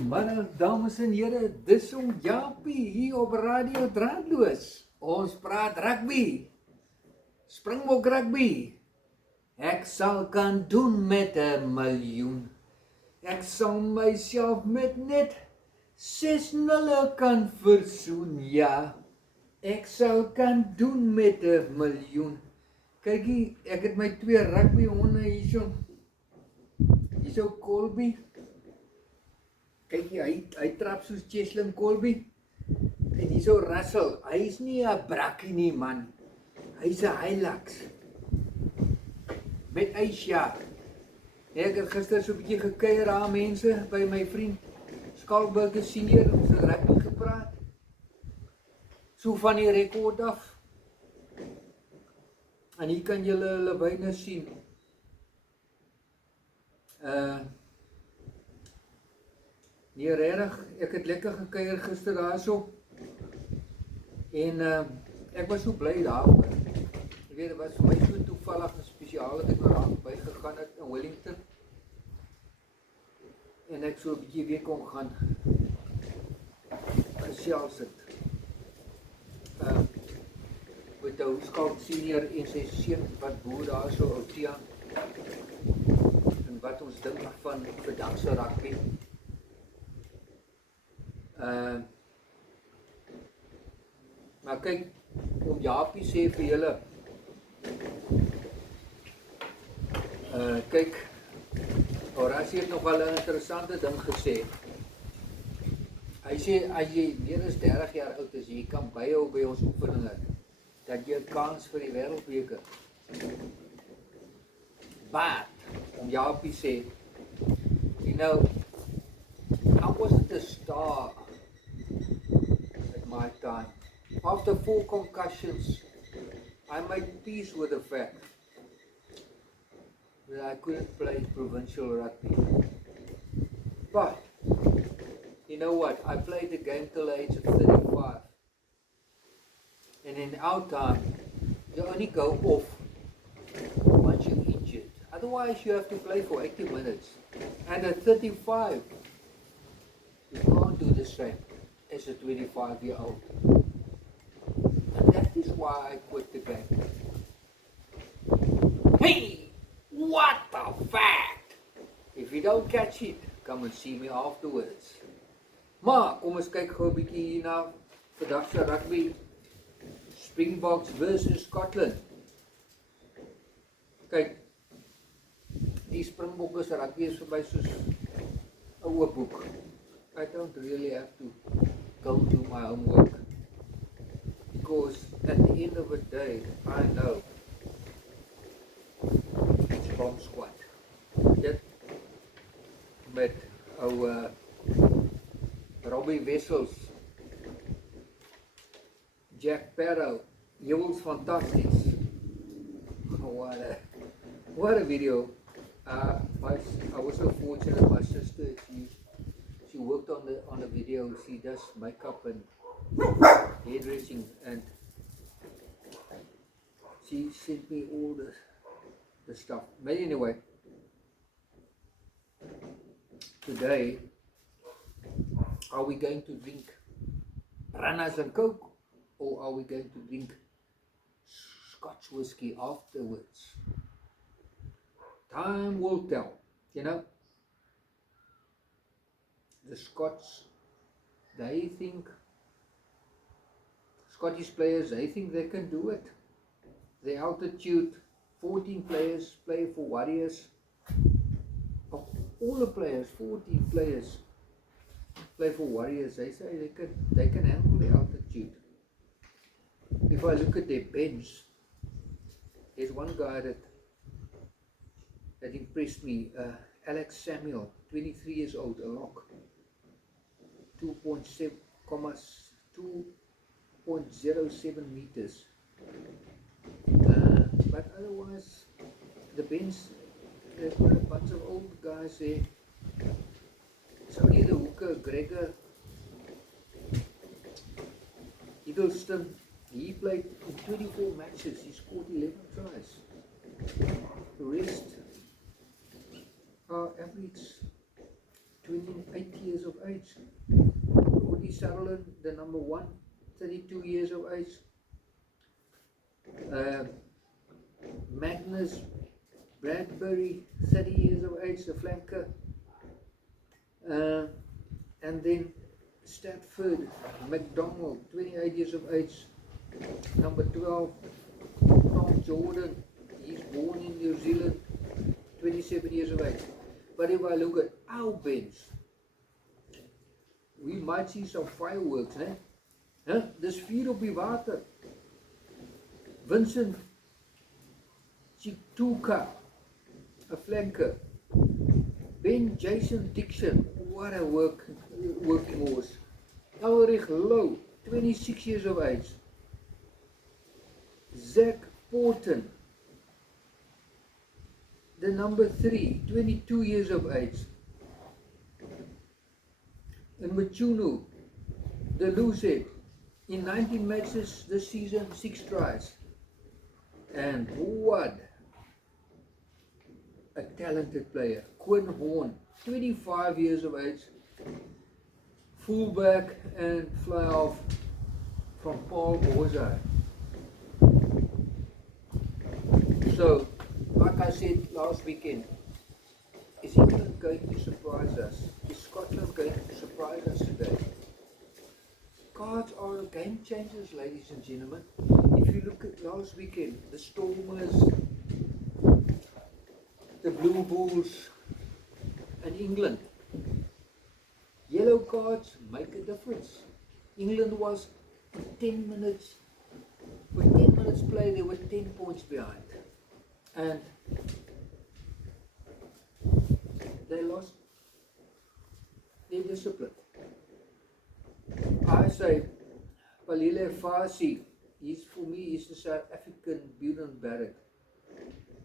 Goeiemiddag dames en here, dis om Japie hier op Radio Draadloos. Ons praat rugby. Springbok rugby. Ek sal kan doen met 'n miljoen. Ek sal myself met net 6-0 kan versoen, ja. Ek sal kan doen met 'n miljoen. Kykie, ek het my 2 rugby honde hierso. Hierso Colby. Kyk hy trap soos Cheslin Colby. En hierso Russell, hy is nie 'n brakkie nie man. Hy's 'n Hilux. Met Aisha. Ek het gister so 'n bietjie gekuier daar mense by my vriend Skalkburger senior, ons het rugby gepraat. So van die rekord af. En hier kan julle hulle wyne sien. Nee, regtig, ek het lekker gekuier gister daarso. En ek was so bly daaroor. Jy weet, dit was vir my so toevallig en spesiaal dat ek daar bygegaan het in Wellington. En ek so 'n bietjie weer kon gaan gesels het. Met ou Skalk senior en sy seun wat boer daarso Outia. En wat ons dink van vandag se rugby. Maar kyk, om Japie sê vir julle, kyk, Horasie het nogal 'n interessante ding gesê. Hy sê, as jy meer as 30 jaar oud is, jy kan byhou by ons oefeninge, dat jy 'n kans vir die wêreldbeker. But, om Japie sê, you know, I wasn't a star at my time. After 4 concussions, I made peace with the fact that I couldn't play provincial rugby. But, you know what? I played the game till the age of 35. And in our time, you only go off once you're injured. Otherwise, you have to play for 80 minutes. And at 35, you can't do the same as a 25-year-old. And that is why I quit the game. Hey, what the fact? If you don't catch it, come and see me afterwards. Maar, kom ons kyk gou 'n bietjie hier na vandag se rugby. Springboks versus Scotland. Kyk, die Springbokke se rugby is vir my soos 'n oop boek. I don't really have to go do my homework. Because at the end of the day, I know it's bomb squad. Dit met ou Robbie Wessels, Jack Barrow, Jules fantasties. What a video. I was so fortunate, my sister, she worked on the video. She does makeup and hairdressing, and she sent me all the stuff. But anyway, today, are we going to drink Brannas and Coke, or are we going to drink Scotch whiskey afterwards? Time will tell, you know. The Scots, they think, Scottish players, they think they can do it. The altitude, 14 players play for Warriors. Of all the players, 14 players play for Warriors. They say they can handle the altitude. If I look at their bench, there's one guy that impressed me, Alex Samuel, 23 years old, a lock, 2.07 meters. But otherwise, the bench, there's got a bunch of old guys there. It's only the hooker, Gregor Hiddleston. He played in 24 matches. He scored 11 tries. The rest are average 28 years of age. Rudy Sutherland, the number 1, 32 years of age. Magnus Bradbury, 30 years of age, the flanker. And then Stafford McDonald, 28 years of age, number 12. Tom Jordan, he's born in New Zealand, 27 years of age. But if I look at our bench, we might see some fireworks, né? Dis vuur op die water. Vincent Chituka, a flanker. Ben Jason Dixon, what a working horse. Ulrich Lowe, 26 years of age. Zach Porton, the number 3, 22 years of age. And Machunu, the loosehead, in 19 matches this season, 6 tries. And what a talented player. Quinn Horn, 25 years of age, fullback and fly off from Paul Borzai. So, like I said last weekend, is England going to surprise us? Is Scotland going to surprise us today? Cards are game changers, ladies and gentlemen. If you look at last weekend, the Stormers, the Blue Bulls, and England. Yellow cards make a difference. England was 10 minutes, with 10 minutes play, they were 10 points behind. And they lost their discipline. I say, Palile Farsi, for me, he's the South African Buren Barrett.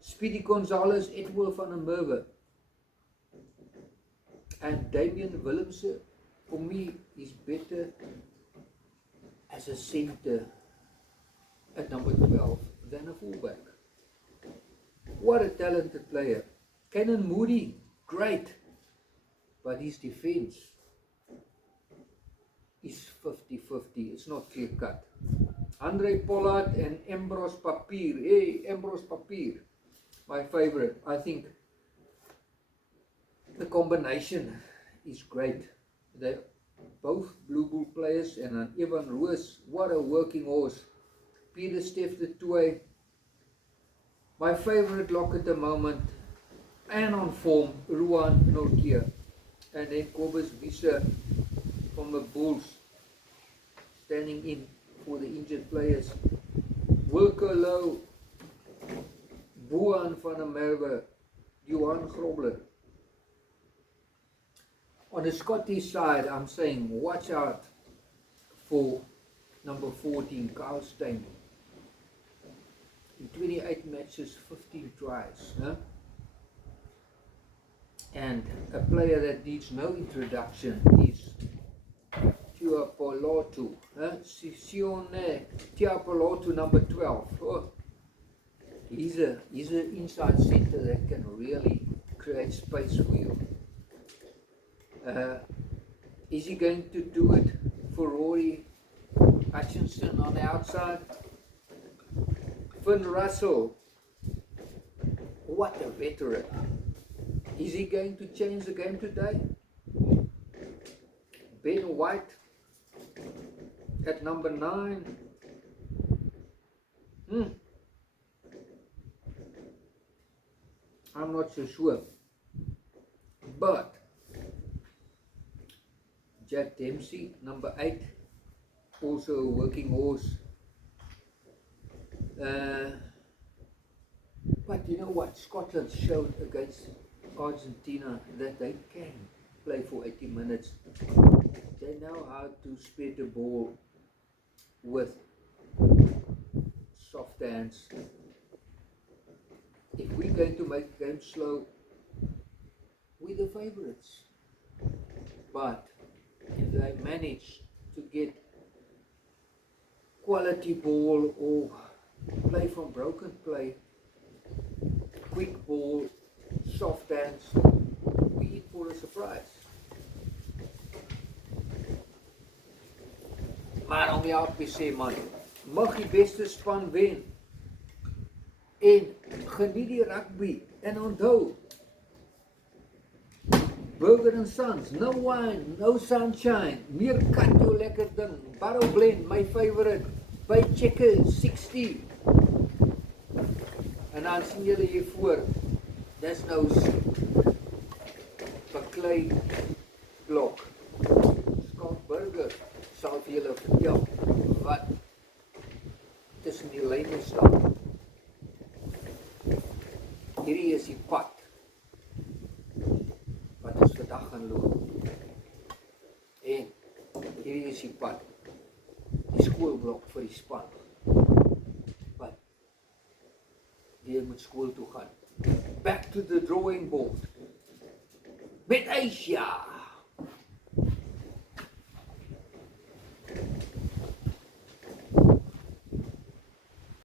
Speedy Gonzalez, Edward van der Merwe, and Damian Willemse, for me, is better as a centre at number 12 than a fullback. What a talented player. Canon Moody, great, but his defence is 50-50, it's not clear cut. Andre Pollard and Ambrose Papier, hey, Ambrose Papier, my favourite. I think the combination is great. They're both Blue Bull players, and an Evan Roos, what a working horse. Peter Steff de Toey, my favourite lock at the moment, and on form, Ruan Nortje, and then Kobus Wiese from the Bulls, standing in for the injured players. Wilco Louw, Boan van der Merwe, Johan Grobler. On the Scottish side, I'm saying watch out for number 14, Kyle Steyn. In 28 matches, 15 tries. Huh? And a player that needs no introduction is Tuapolotu. Sisione Tuapolotu, number 12. Oh, he's an inside centre that can really create space for you. Is he going to do it for Rory Hutchinson on the outside? Finn Russell, what a veteran. Is he going to change the game today? Ben White at number 9. I'm not so sure. But Jack Dempsey, number 8, also a working horse. But you know what? Scotland showed against Argentina that they can play for 80 minutes. They know how to spread the ball with soft hands. If we're going to make the game slow, we're the favourites. But if they manage to get quality ball or play from broken play, quick ball, soft hands, we in for a surprise. Oom Jaapie sê man, mag die beste span wen. En geniet die rugby en onthou, Burger and Sons, no wine, no sunshine, meer kat jou lekker ding, Barrow Blend, my favorite, by Checkers 60. En dan sien julle hier voor, dis nou Baklei blok. Scott Burger sal vir julle vertel wat tussen die lyne staan. Hierdie is die pad wat ons vandag gaan loop. En hierdie is die pad, die skoolblok vir die span. Wat die moet skool toe gaan. Back to the drawing board. Met Asia.